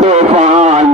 तूफान